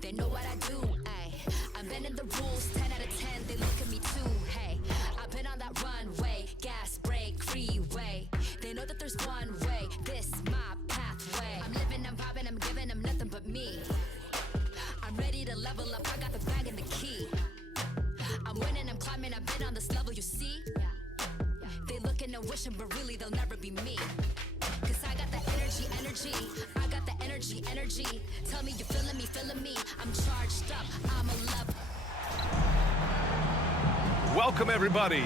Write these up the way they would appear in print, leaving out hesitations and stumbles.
They know what I do, ayy. I'm bending the rules, 10 out of 10, they look at me too, hey. I've been on that runway, gas, brake, freeway. They know that there's one way, this my pathway. I'm living, I'm vibing, I'm giving them nothing but me. I'm ready to level up, I got the bag and the key. I'm winning, I'm climbing, I've been on this level, you see? They looking and wishing, but really they'll never be me. Cause I got the energy, I got the energy. Tell me you're feeling me, I'm charged up, I'm a love. Welcome everybody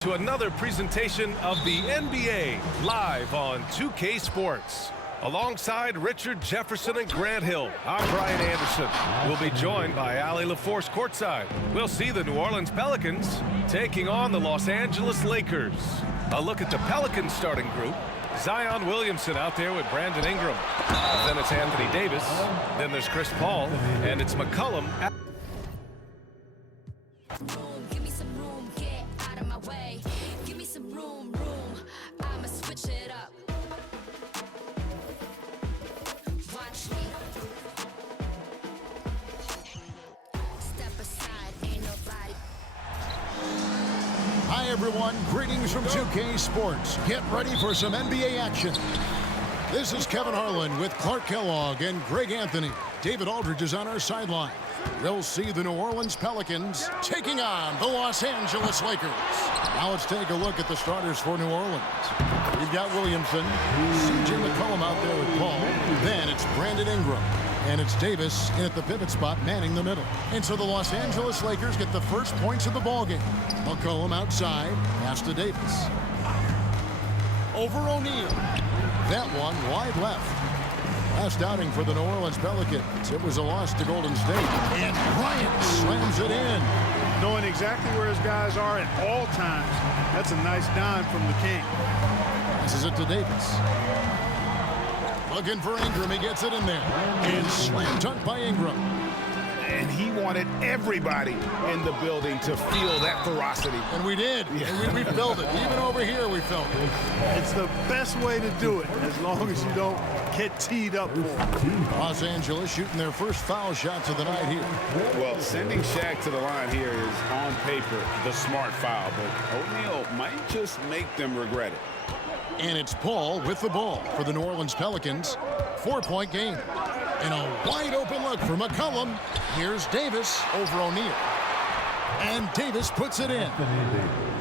to another presentation of the NBA live on 2K Sports. Alongside Richard Jefferson and Grant Hill, I'm Bryant Anderson. We'll be joined by Allie LaForce courtside. We'll see the New Orleans Pelicans taking on the Los Angeles Lakers. A look at the Pelicans starting group. Zion Williamson out there with Brandon Ingram. Then it's Anthony Davis. Then there's Chris Paul. And it's McCollum. Give me some room, get out of my way. Give me some room, I'ma switch it up. Watch me. Step aside, ain't nobody. Hi everyone, greetings from 2K Sports. Get ready for some NBA action. This is Kevin Harlan with Clark Kellogg and Greg Anthony. David Aldridge is on our sideline. We'll see the New Orleans Pelicans taking on the Los Angeles Lakers. Now let's take a look at the starters for New Orleans. We've got Williamson, C.J. McCollum out there with Paul. Then it's Brandon Ingram. And it's Davis in at the pivot spot, manning the middle. And so the Los Angeles Lakers get the first points of the ballgame. McCollum outside, pass to Davis. Over O'Neal. That one wide left. Last outing for the New Orleans Pelicans. It was a loss to Golden State. And Bryant slams it in. Knowing exactly where his guys are at all times. That's a nice dime from the King. Passes it to Davis. Looking for Ingram, he gets it in there. And slam dunk by Ingram. And he wanted everybody in the building to feel that ferocity. And we did. Yeah. And we felt it. Even over here, we felt it. It's the best way to do it, as long as you don't get teed up for it. Los Angeles shooting their first foul shots of the night here. Well, sending Shaq to the line here is, on paper, the smart foul. But O'Neal might just make them regret it. And it's Paul with the ball for the New Orleans Pelicans. 4-point game. And a wide open look for McCollum. Here's Davis over O'Neal. And Davis puts it in.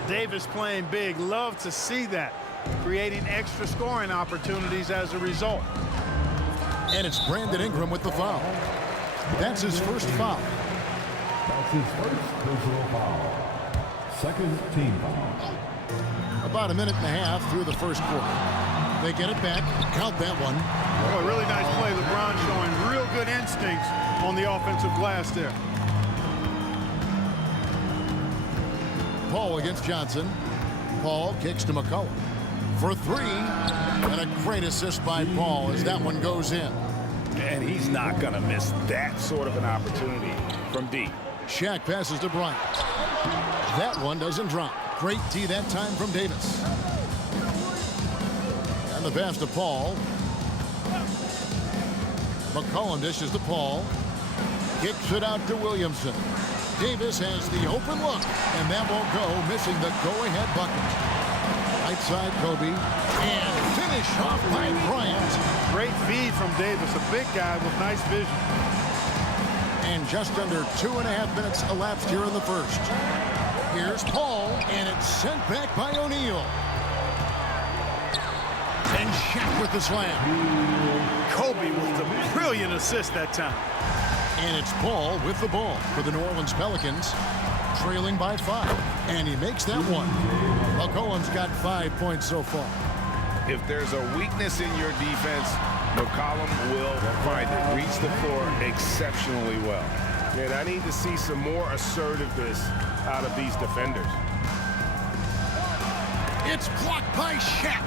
Davis playing big. Love to see that. Creating extra scoring opportunities as a result. And it's Brandon Ingram with the foul. That's his first foul. That's his first personal foul. Second team foul. About a minute and a half through the first quarter. They get it back. Count that one. Oh, really nice play. LeBron showing real good instincts on the offensive glass there. Paul against Johnson. Paul kicks to McCollum for three. And a great assist by Paul as that one goes in. And he's not going to miss that sort of an opportunity from deep. Shaq passes to Bryant. That one doesn't drop. Great D that time from Davis. And the pass to Paul. McCollum dishes to Paul. Kicks it out to Williamson. Davis has the open look. And that won't go, missing the go-ahead bucket. Right side, Kobe. And finish off by Bryant. Great feed from Davis, a big guy with nice vision. And just under 2.5 minutes elapsed here in the first. Here's Paul, and it's sent back by O'Neal. And Shaq with the slam. Kobe with the brilliant assist that time. And it's Paul with the ball for the New Orleans Pelicans, trailing by 5. And he makes that one. McCollum's got 5 points so far. If there's a weakness in your defense, McCollum will find it. Reach the floor exceptionally well. And I need to see some more assertiveness out of these defenders. It's blocked by Shaq.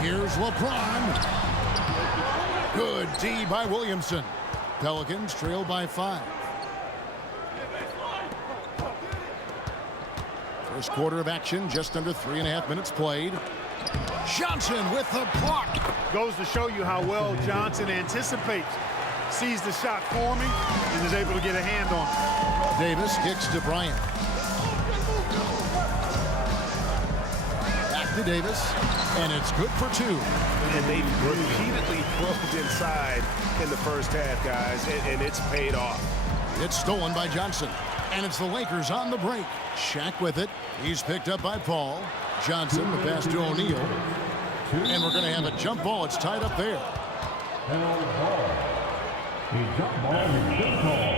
Here's LeBron. Good D by Williamson. Pelicans trail by 5. First quarter of action, just under 3.5 minutes played. Johnson with the block. Goes to show you how well Johnson anticipates. Sees the shot forming and is able to get a hand on it. Davis kicks to Bryant. Back to Davis, and it's good for 2. And they've repeatedly probed inside in the first half, guys, and it's paid off. It's stolen by Johnson, and it's the Lakers on the break. Shaq with it. He's picked up by Paul. Johnson, the pass to O'Neal. And we're going to have a jump ball. It's tied up there. A jump ball is good call.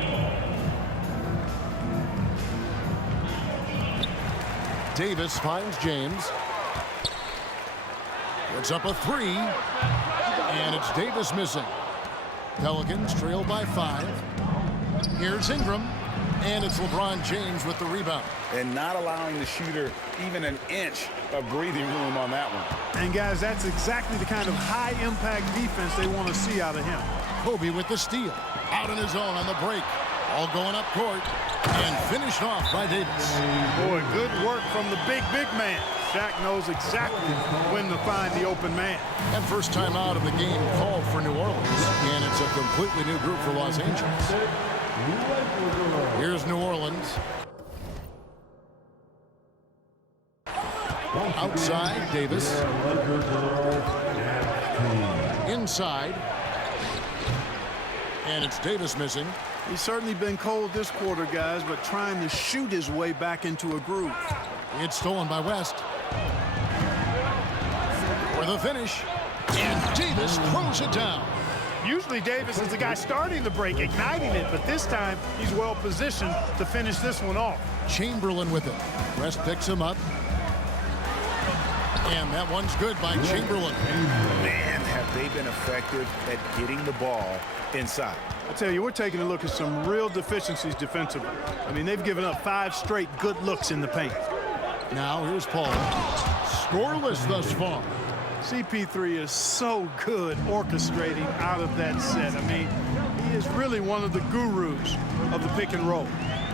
Davis finds James. It's up a 3. And it's Davis missing. Pelicans trail by 5. Here's Ingram. And it's LeBron James with the rebound. And not allowing the shooter even an inch of breathing room on that one. And, guys, that's exactly the kind of high-impact defense they want to see out of him. Kobe with the steal. Out on his own on the break. All going up court. And finished off by Davis. Boy, good work from the big man. Shaq knows exactly when to find the open man. And first time out of the game called for New Orleans. And it's a completely new group for Los Angeles. Here's New Orleans. Outside, Davis. Inside. And it's Davis missing. He's certainly been cold this quarter, guys, but trying to shoot his way back into a groove. It's stolen by West. For the finish. And Davis throws it down. Usually Davis is the guy starting the break, igniting it, but this time he's well positioned to finish this one off. Chamberlain with it. West picks him up. And that one's good by Chamberlain. Man, have they been effective at getting the ball inside. I tell you, we're taking a look at some real deficiencies defensively. I mean, they've given up 5 straight good looks in the paint. Now here's Paul. Scoreless thus far. CP3 is so good orchestrating out of that set. I mean, he is really one of the gurus of the pick and roll.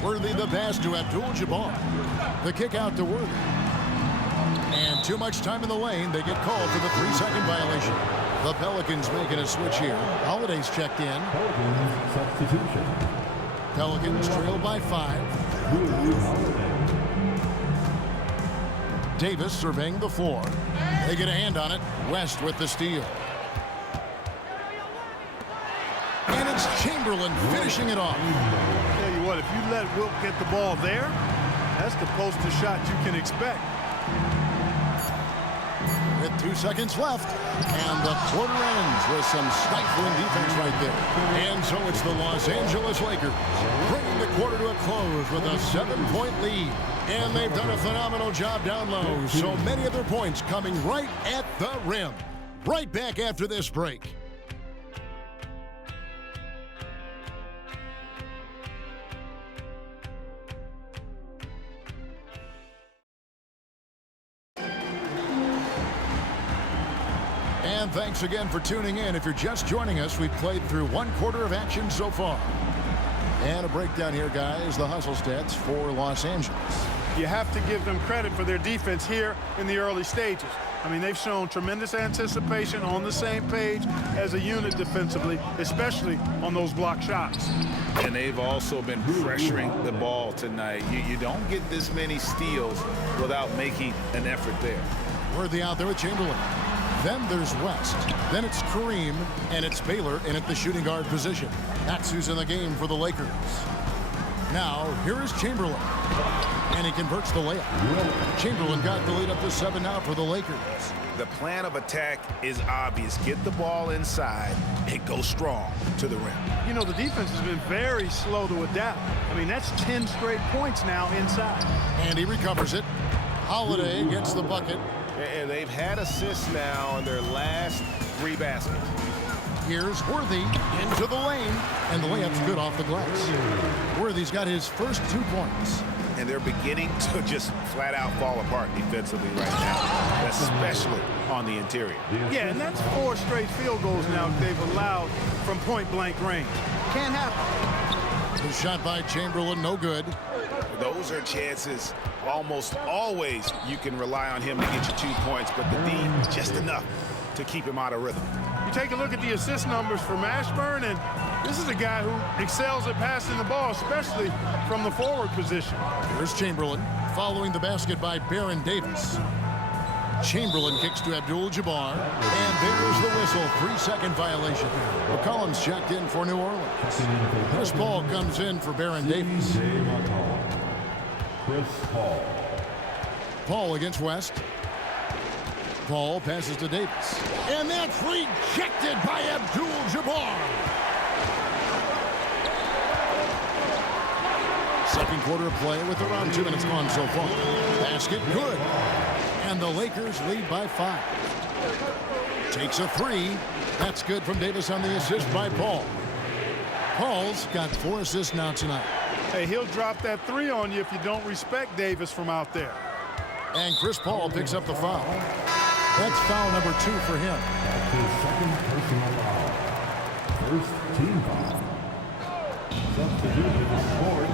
Worthy the pass to Abdul-Jabbar. The kick out to Worthy. And too much time in the lane. They get called for the 3-second violation. The Pelicans making a switch here. Holiday's checked in. Pelicans substitution. Pelicans trail by 5. Davis surveying the floor. They get a hand on it. West with the steal. And it's Chamberlain finishing it off. Tell you what, if you let Wilt get the ball there, that's the poster shot you can expect. With 2 seconds left, and the quarter ends with some stifling defense right there. And so it's the Los Angeles Lakers bringing the quarter to a close with a 7-point lead. And they've done a phenomenal job down low. So many of their points coming right at the rim. Right back after this break. And thanks again for tuning in. If you're just joining us, we've played through 1 quarter of action so far. And a breakdown here, guys, the hustle stats for Los Angeles. You have to give them credit for their defense here in the early stages. I mean, they've shown tremendous anticipation, on the same page as a unit defensively, especially on those block shots. And they've also been pressuring the ball tonight. You don't get this many steals without making an effort there. Worthy out there with Chamberlain. Then there's West. Then it's Kareem, and it's Baylor in at the shooting guard position. That's who's in the game for the Lakers. Now, here is Chamberlain. And he converts the layup. Chamberlain got the lead up to 7 now for the Lakers. The plan of attack is obvious. Get the ball inside and go strong to the rim. You know, the defense has been very slow to adapt. I mean, that's 10 straight points now inside. And he recovers it. Holiday gets the bucket. And they've had assists now on their last 3 baskets. Here's Worthy into the lane. And the layup's good off the glass. Worthy's got his first 2 points. And they're beginning to just flat out fall apart defensively right now, especially on the interior. Yeah, and that's 4 straight field goals now they've allowed from point-blank range. Can't happen. The shot by Chamberlain, no good. Those are chances almost always you can rely on him to get you 2 points, but the D just enough to keep him out of rhythm. You take a look at the assist numbers from Ashburn, and this is a guy who excels at passing the ball, especially from the forward position. Here's Chamberlain following the basket by Baron Davis. Chamberlain kicks to Abdul-Jabbar, and there's the whistle. 3-second violation. McCollum's checked in for New Orleans. Chris Paul comes in for Baron Davis. Chris Paul. Paul against West. Paul passes to Davis. And that's rejected by Abdul-Jabbar. Second quarter of play with around 2 minutes gone so far. Basket good. And the Lakers lead by 5. Takes a 3. That's good from Davis on the assist by Paul. Paul's got 4 assists now tonight. Hey, he'll drop that 3 on you if you don't respect Davis from out there. And Chris Paul picks up the foul. That's foul number 2 for him. That's his second personal foul. First team foul. Substitution on board.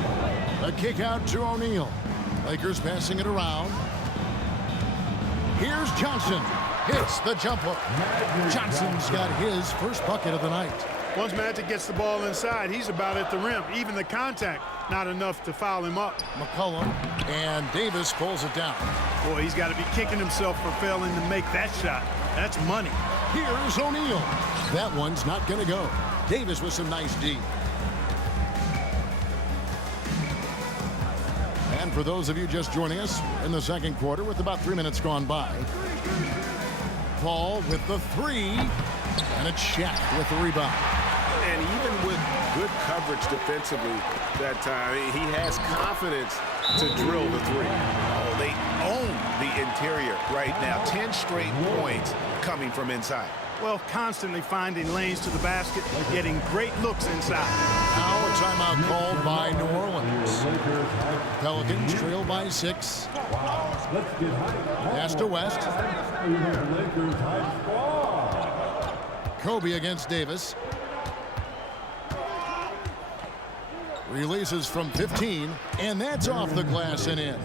A kick out to O'Neal. Lakers passing it around. Here's Johnson. Hits the jumper. Johnson's got his first bucket of the night. Once Magic gets the ball inside, he's about at the rim. Even the contact, not enough to foul him up. McCollum and Davis pulls it down. Boy, he's got to be kicking himself for failing to make that shot. That's money. Here's O'Neal. That one's not going to go. Davis with some nice D. And for those of you just joining us in the second quarter with about 3 minutes gone by, Paul with the 3, and it's Shaq with the rebound. And even with good coverage defensively that time, he has confidence to drill the 3. Oh, they own the interior right now. 10 straight points coming from inside. Well, constantly finding lanes to the basket, getting great looks inside. Now a timeout called by New Orleans. Pelicans trail by 6. Pass to West. Kobe against Davis. Releases from 15, and that's off the glass and in.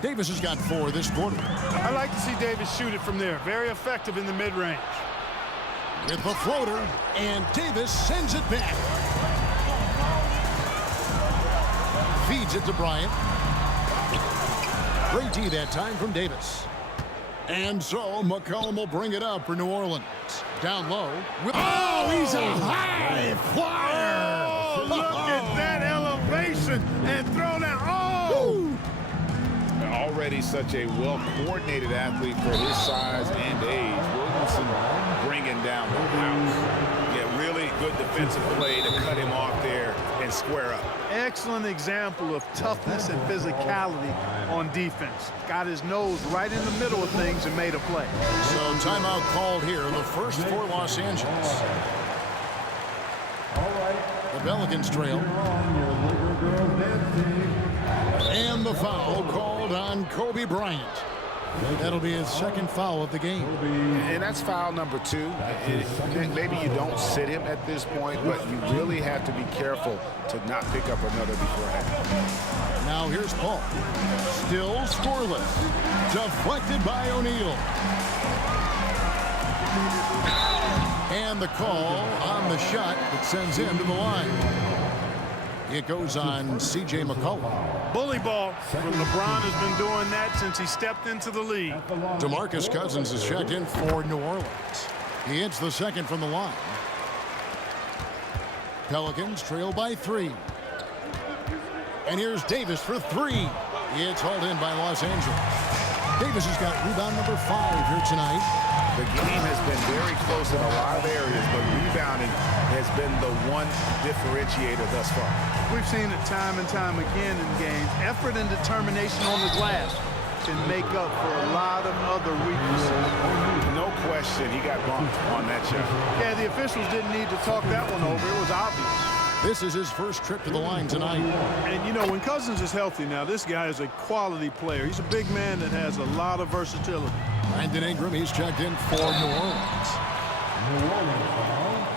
Davis has got 4 this quarter. I like to see Davis shoot it from there. Very effective in the mid-range. With the floater, and Davis sends it back. Feeds it to Bryant. Great D that time from Davis. And so McCollum will bring it up for New Orleans. Down low. Oh, he's a high flyer! Oh, look at that elevation and throw down. Oh! Already such a well-coordinated athlete for his size and age. Williamson bringing down the house. Yeah, really good defensive play to cut him off there and square up. Excellent example of toughness and physicality on defense. Got his nose right in the middle of things and made a play. So timeout called here, the first for Los Angeles. The Pelicans trail. And the foul called on Kobe Bryant. That'll be his second foul of the game. And that's foul number 2. Maybe you don't sit him at this point, but you really have to be careful to not pick up another beforehand. Now here's Paul. Still scoreless. Deflected by O'Neal. And the call on the shot that sends him to the line. It goes on C.J. McCollum. Bully ball. LeBron has been doing that since he stepped into the league. DeMarcus Cousins is checked in for New Orleans. He hits the second from the line. Pelicans trail by 3. And here's Davis for 3. It's hauled in by Los Angeles. Davis has got rebound number 5 here tonight. The game has been very close in a lot of areas, but rebounding has been the one differentiator thus far. We've seen it time and time again in games. Effort and determination on the glass can make up for a lot of other weaknesses. No question, he got bumped on that shot. Yeah, the officials didn't need to talk that one over. It was obvious. This is his first trip to the line tonight. And, you know, when Cousins is healthy now, this guy is a quality player. He's a big man that has a lot of versatility. Brandon Ingram, he's checked in for New Orleans.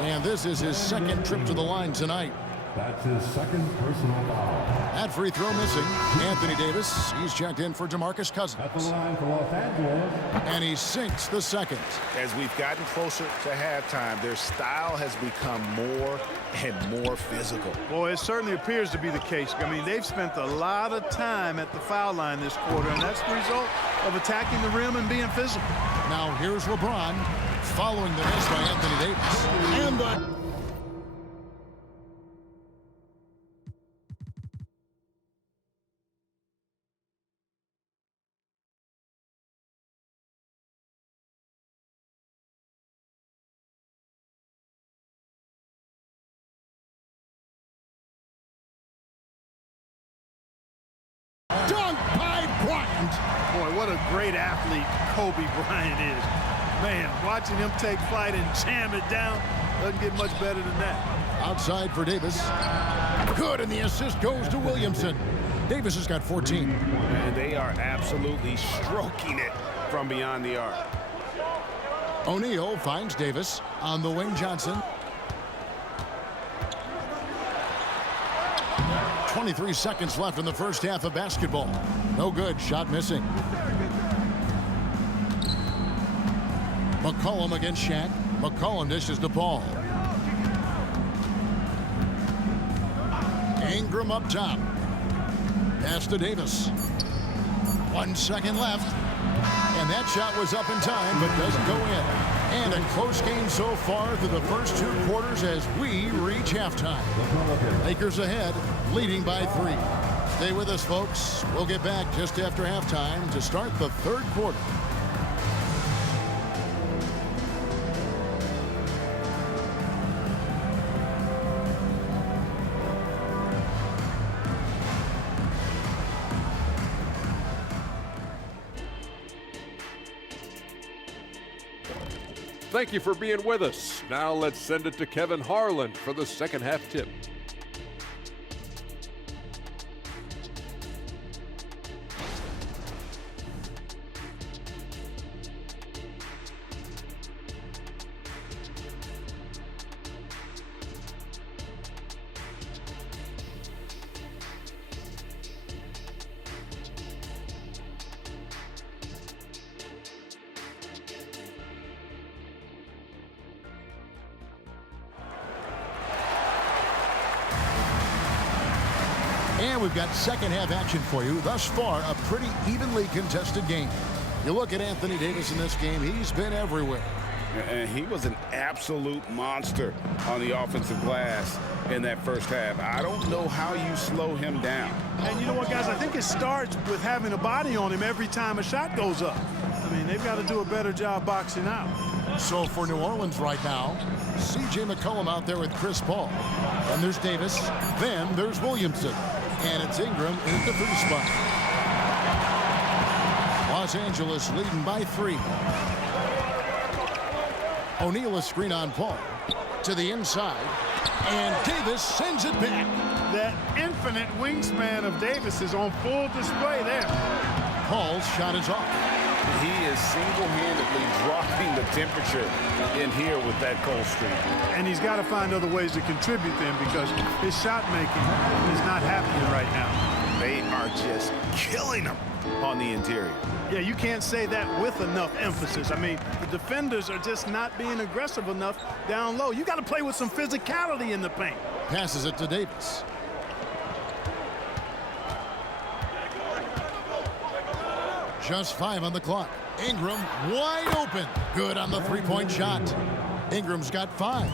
And this is his second trip to the line tonight. That's his second personal foul. That free throw missing. Anthony Davis, he's checked in for DeMarcus Cousins. At the line for Los Angeles. And he sinks the second. As we've gotten closer to halftime, their style has become more and more physical. Boy, it certainly appears to be the case. I mean, they've spent a lot of time at the foul line this quarter, and that's the result of attacking the rim and being physical. Now here's LeBron following the miss by Anthony Davis. And the dunk by Bryant. Boy, what a great athlete Kobe Bryant is. Man, watching him take flight and jam it down doesn't get much better than that. Outside for Davis. Good, and the assist goes to Williamson. Davis has got 14. And they are absolutely stroking it from beyond the arc. O'Neal finds Davis on the wing. Johnson. 23 seconds left in the first half of basketball. No good. Shot missing. McCollum against Shaq. McCollum dishes to Paul. Ingram up top. Pass to Davis. 1 second left. And that shot was up in time, but doesn't go in. And a close game so far through the first 2 quarters as we reach halftime. Lakers ahead, leading by 3. Stay with us, folks. We'll get back just after halftime to start the third quarter. Thank you for being with us. Now let's send it to Kevin Harlan for the second half tip. And we've got second half action for you. Thus far, a pretty evenly contested game. You look at Anthony Davis in this game, he's been everywhere. And he was an absolute monster on the offensive glass in that first half. I don't know how you slow him down. And you know what, guys? I think it starts with having a body on him every time a shot goes up. I mean, they've got to do a better job boxing out. So for New Orleans right now, C.J. McCollum out there with Chris Paul. Then there's Davis. Then there's Williamson. And it's Ingram in the 3 spot. Los Angeles leading by 3. O'Neal a screen on Paul. To the inside. And Davis sends it back. That infinite wingspan of Davis is on full display there. Paul's shot is off. He is single-handedly dropping the temperature in here with that cold streak. And he's got to find other ways to contribute then, because his shot making is not happening right now. They are just killing him on the interior. Yeah, you can't say that with enough emphasis. I mean, the defenders are just not being aggressive enough down low. You got to play with some physicality in the paint. Passes it to Davis. Just 5 on the clock. Ingram wide open. Good on the 3-point shot. Ingram's got 5.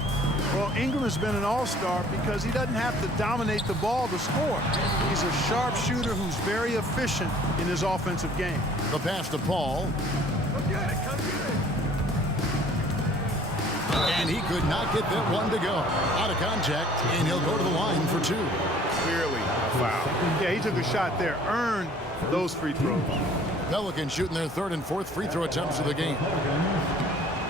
Well, Ingram has been an all-star because he doesn't have to dominate the ball to score. He's a sharp shooter who's very efficient in his offensive game. The pass to Paul. And he could not get that one to go. Out of contact, and he'll go to the line for 2. Clearly a foul. Yeah, he took a shot there, earned those free throws. Pelicans shooting their 3rd and 4th free throw attempts of the game.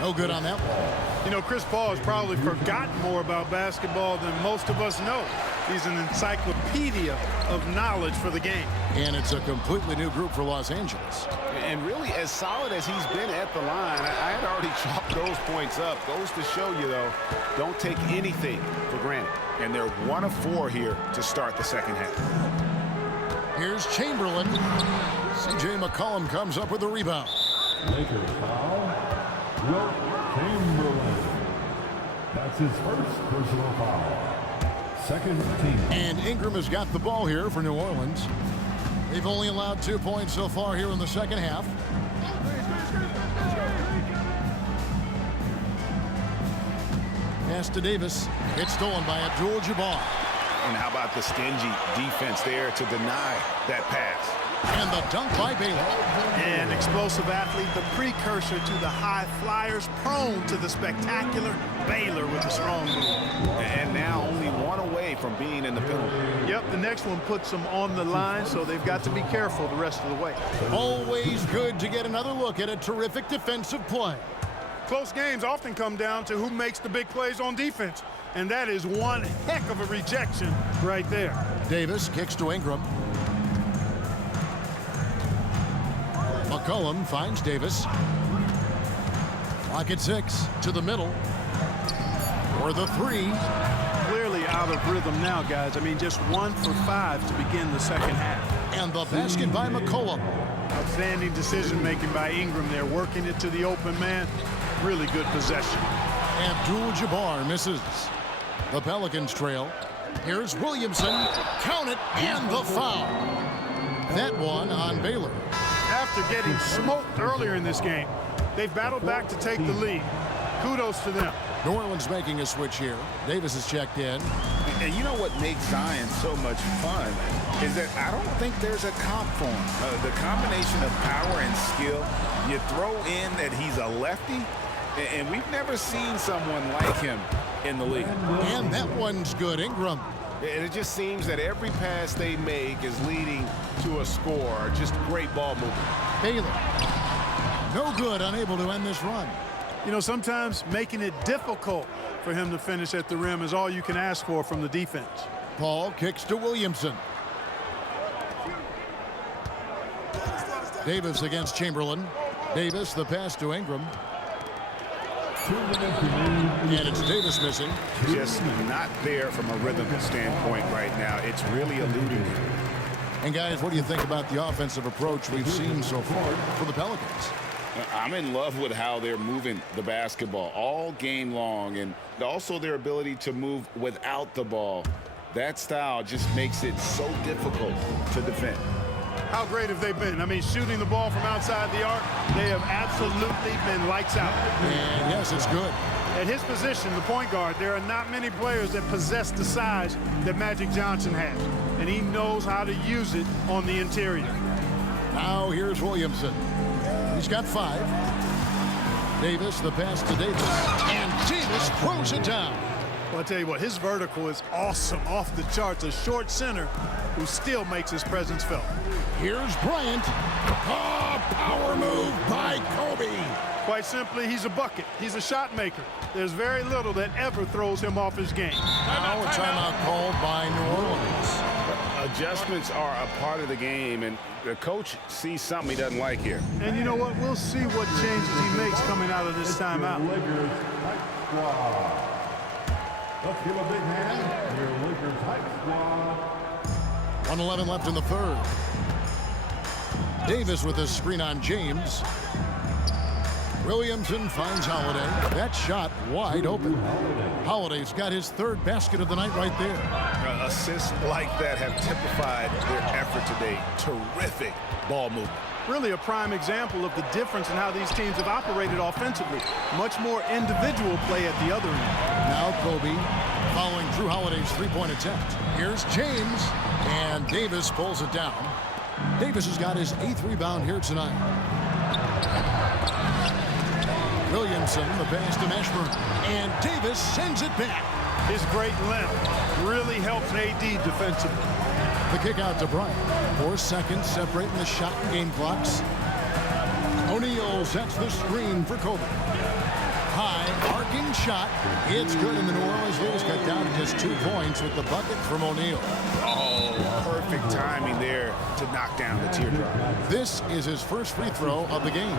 No good on that one. You know, Chris Paul has probably forgotten more about basketball than most of us know. He's an encyclopedia of knowledge for the game. And it's a completely new group for Los Angeles. And really, as solid as he's been at the line, I had already chalked those points up. Goes to show you, though, don't take anything for granted. And they're 1 of 4 here to start the second half. Here's Chamberlain. C.J. McCollum comes up with the rebound. Lakers foul. Wilt Chamberlain. That's his first personal foul. Second team. And Ingram has got the ball here for New Orleans. They've only allowed 2 points so far here in the second half. Pass to Davis. It's stolen by Abdul-Jabbar. And how about the stingy defense there to deny that pass? And the dunk by Baylor. An explosive athlete, the precursor to the high flyers, prone to the spectacular. Baylor with a strong move. And now only 1 away from being in the penalty. Yep, the next one puts them on the line, so they've got to be careful the rest of the way. Always good to get another look at a terrific defensive play. Close games often come down to who makes the big plays on defense, and that is one heck of a rejection right there. Davis kicks to Ingram. McCollum finds Davis. Clock at 6 to the middle. For the 3. Clearly out of rhythm now, guys. I mean, just 1 for 5 to begin the second half. And the basket by McCollum. Outstanding decision-making by Ingram there, working it to the open man. Really good possession. Abdul-Jabbar misses. The Pelicans trail. Here's Williamson. Count it, and the foul. That one on Baylor. After getting smoked earlier in this game, they've battled back to take the lead. Kudos to them. New Orleans making a switch here. Davis is checked in. And you know what makes Zion so much fun is that I don't think there's a comp for him. The combination of power and skill, you throw in that he's a lefty, and we've never seen someone like him in the league. And that one's good. Ingram. And it just seems that every pass they make is leading to a score. Just great ball movement. Baylor. No good, unable to end this run. You know, sometimes making it difficult for him to finish at the rim is all you can ask for from the defense. Paul kicks to Williamson. Davis against Chamberlain. Davis, the pass to Ingram. And it's Davis missing. Just not there from a rhythm standpoint right now. It's really eluding him. And guys, what do you think about the offensive approach we've seen so far for the Pelicans? I'm in love with how they're moving the basketball all game long, and also their ability to move without the ball. That style just makes it so difficult to defend. How great have they been? I mean, shooting the ball from outside the arc, they have absolutely been lights out. And yes, it's good. At his position, the point guard, there are not many players that possess the size that Magic Johnson has, and he knows how to use it on the interior. Now here's Williamson. He's got 5. Davis, the pass to Davis. And Davis throws it down. Well, I'll tell you what, his vertical is awesome, off the charts. A short center who still makes his presence felt. Here's Bryant. Oh, power move by Kobe. Quite simply, he's a bucket. He's a shot maker. There's very little that ever throws him off his game. Now a timeout called by New Orleans. Adjustments are a part of the game, and the coach sees something he doesn't like here. And you know what? We'll see what changes he makes coming out of this timeout. Lakers hype squad. Let's give a big hand to your Lakers hype squad. 1:11 left in the third. Davis with a screen on James. Williamson finds Holiday. That shot wide open. Holiday's got his 3rd basket of the night right there. Assists like that have typified their effort today. Terrific ball movement. Really a prime example of the difference in how these teams have operated offensively. Much more individual play at the other end. Now Kobe following Drew Holiday's 3-point attempt. Here's James, and Davis pulls it down. Davis has got his 8th rebound here tonight. Williamson, the pass to Mashburn, and Davis sends it back. His great length really helps AD defensively. The kick out to Bryant. 4 seconds separating the shot and game clocks. O'Neal sets the screen for Kobe. High, arcing shot. It's good, and the New Orleans Leaders cut down to just 2 points with the bucket from O'Neal. Oh, perfect timing there to knock down the teardrop. This is his first free throw of the game.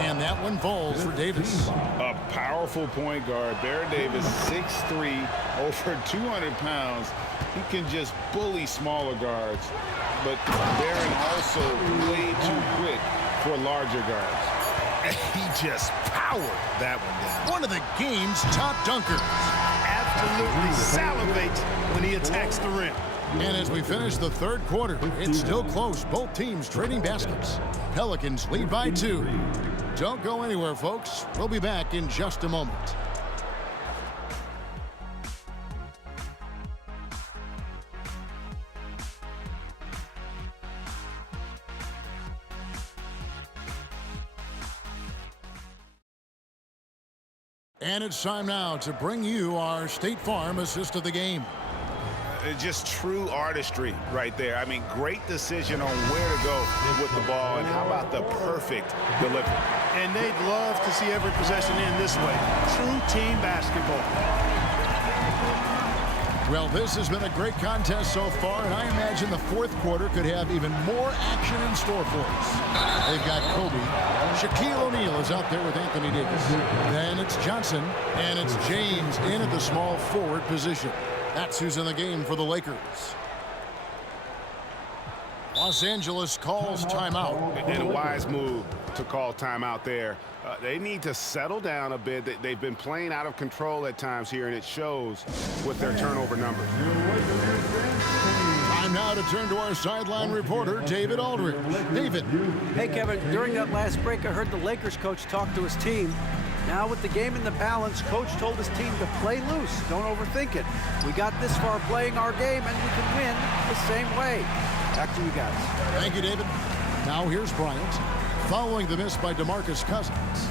And that one falls for Davis. A powerful point guard. Baron Davis, 6'3", over 200 pounds. He can just bully smaller guards. But Baron also way too quick for larger guards. And he just powered that one down. One of the game's top dunkers. Absolutely salivates when he attacks the rim. And as we finish the third quarter, it's still close. Both teams trading baskets. Pelicans lead by 2. Don't go anywhere, folks. We'll be back in just a moment. And it's time now to bring you our State Farm assist of the game. Just true artistry right there. I mean, great decision on where to go with the ball, and how about the perfect delivery? And they'd love to see every possession in this way. True team basketball. Well, this has been a great contest so far, and I imagine the fourth quarter could have even more action in store for us. They've got Kobe. Shaquille O'Neal is out there with Anthony Davis. Then it's Johnson, and it's James in at the small forward position. That's who's in the game for the Lakers. Los Angeles calls timeout. And a wise move to call timeout there. They need to settle down a bit. They've been playing out of control at times here, and it shows with their turnover numbers. Time now to turn to our sideline reporter, David Aldridge. David. Hey, Kevin, during that last break, I heard the Lakers coach talk to his team. Now with the game in the balance, coach told his team to play loose. Don't overthink it. We got this far playing our game, and we can win the same way. Back to you guys. Thank you, David. Now here's Bryant. Following the miss by DeMarcus Cousins.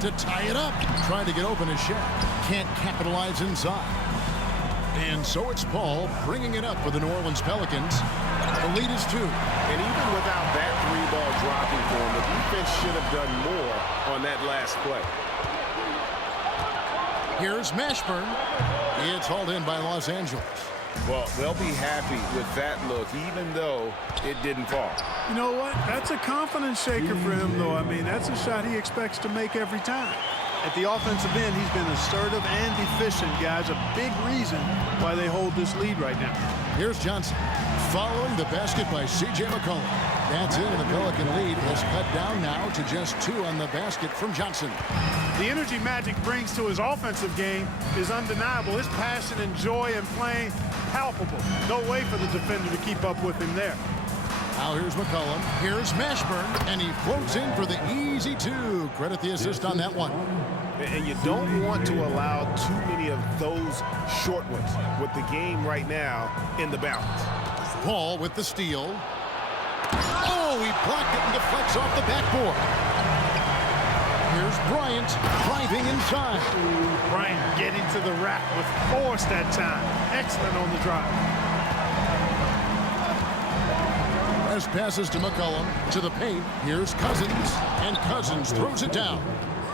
To tie it up. Trying to get open his shot. Can't capitalize inside. And so it's Paul bringing it up for the New Orleans Pelicans. The lead is 2. And even without that 3-ball dropping for him, the defense should have done more on that last play. Here's Mashburn. It's hauled in by Los Angeles. Well, they'll be happy with that look, even though it didn't fall. You know what? That's a confidence shaker for him, though. I mean, that's a shot he expects to make every time. At the offensive end, he's been assertive and efficient, guys. A big reason why they hold this lead right now. Here's Johnson. Following the basket by C.J. McCollum. That's it, and the Pelican lead has cut down now to just 2 on the basket from Johnson. The energy Magic brings to his offensive game is undeniable. His passion and joy in playing, palpable. No way for the defender to keep up with him there. Now here's McCollum. Here's Mashburn, and he floats in for the easy 2. Credit the assist on that one. And you don't want to allow too many of those short ones with the game right now in the balance. Paul with the steal. Oh, he blocked it and deflects off the backboard. Here's Bryant driving inside. Bryant getting to the rack with force that time. Excellent on the drive. As passes to McCollum to the paint. Here's Cousins, and Cousins throws it down.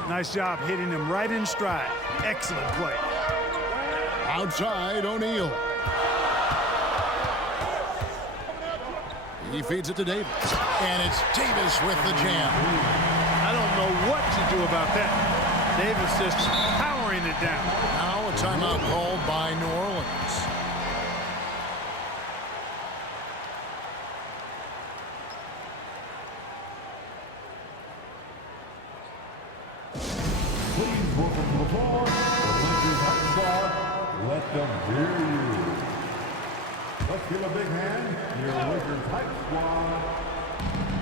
Nice job hitting him right in stride. Excellent play. Outside, O'Neal. He feeds it to Davis. And it's Davis with the jam. I don't know what to do about that. Davis just powering it down. Now a timeout called by New Orleans. Please welcome to the floor, the Lakers High Squad. Let them hear you. Let's give a big hand to your Lakers High Squad.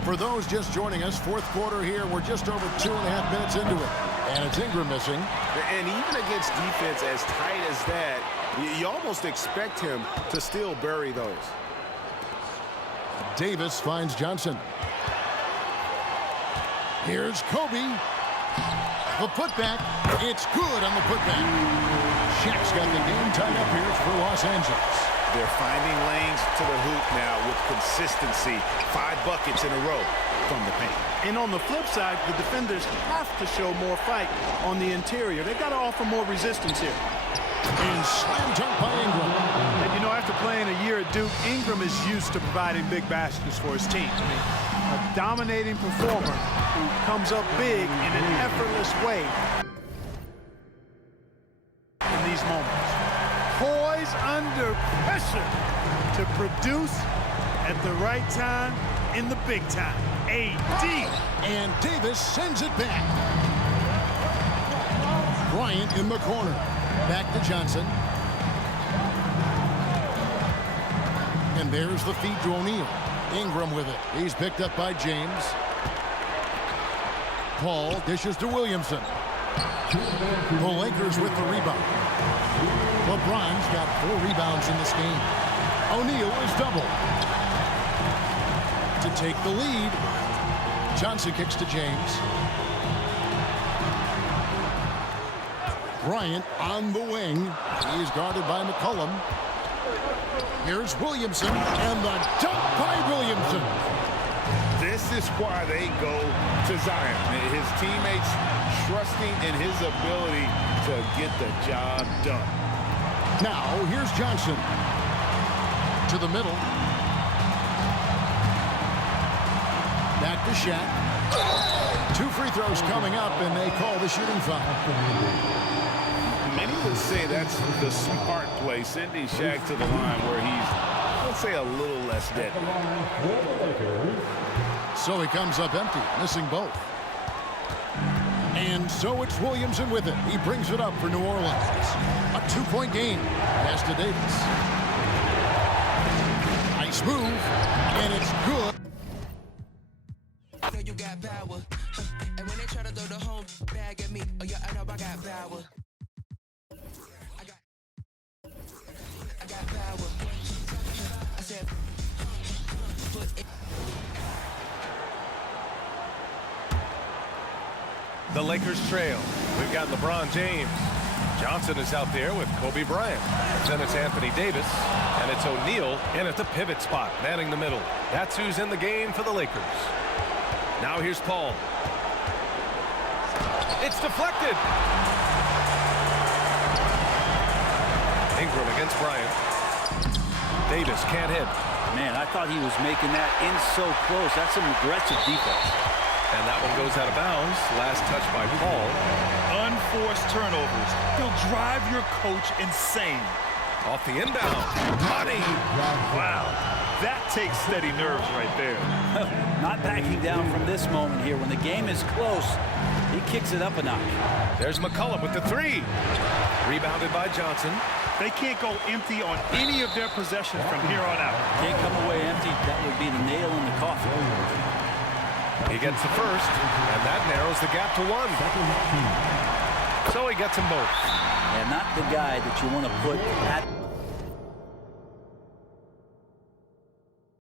For those just joining us, fourth quarter here. We're just over 2.5 minutes into it. And it's Ingram missing. And even against defense as tight as that, you almost expect him to still bury those. Davis finds Johnson. Here's Kobe. The putback. It's good on the putback. Shaq's got the game tied up here for Los Angeles. They're finding lanes to the hoop now with consistency. 5 buckets in a row. from the paint. And on the flip side, the defenders have to show more fight on the interior. They've got to offer more resistance here. And slam dunk by Ingram. And you know, after playing a year at Duke, Ingram is used to providing big baskets for his team. I mean, a dominating performer who comes up big in an effortless way in these moments. Poised under pressure to produce at the right time in the big time. AD. And Davis sends it back. Bryant in the corner. Back to Johnson. And there's the feed to O'Neal. Ingram with it. He's picked up by James. Paul dishes to Williamson. The Lakers with the rebound. LeBron's got 4 rebounds in this game. O'Neal is doubled. To take the lead, Johnson kicks to James. Bryant on the wing. He's guarded by McCollum. Here's Williamson, and the dunk by Williamson. This is why they go to Zion. His teammates trusting in his ability to get the job done. Now, here's Johnson. To the middle. Back to Shaq. 2 free throws coming up, and they call the shooting foul. Many would say that's the smart play, sending Shaq to the line where he's, let's say, a little less deadly. So he comes up empty, missing both. And so it's Williamson with it. He brings it up for New Orleans. A 2-point game. Pass to Davis. Nice move, and it's good. You got power. And when they try to throw the whole bag at me, oh yeah, I know I got power. I got power. I said, put it. The Lakers trail. We've got LeBron James. Johnson is out there with Kobe Bryant. Then it's Anthony Davis, and it's O'Neal in at the pivot spot, manning the middle. That's who's in the game for the Lakers. Now here's Paul. It's deflected. Ingram against Bryant. Davis can't hit. Man, I thought he was making that in so close. That's some aggressive defense. And that one goes out of bounds. Last touch by Paul. Unforced turnovers. They'll drive your coach insane. Off the inbound. Money. Wow. That takes steady nerves right there. Not backing down from this moment here. When the game is close, he kicks it up a notch. There's McCollum with the 3. Rebounded by Johnson. They can't go empty on any of their possessions from here on out. Can't come away empty. That would be the nail in the coffin. He gets the first, and that narrows the gap to 1. So he gets them both. And not the guy that you want to put at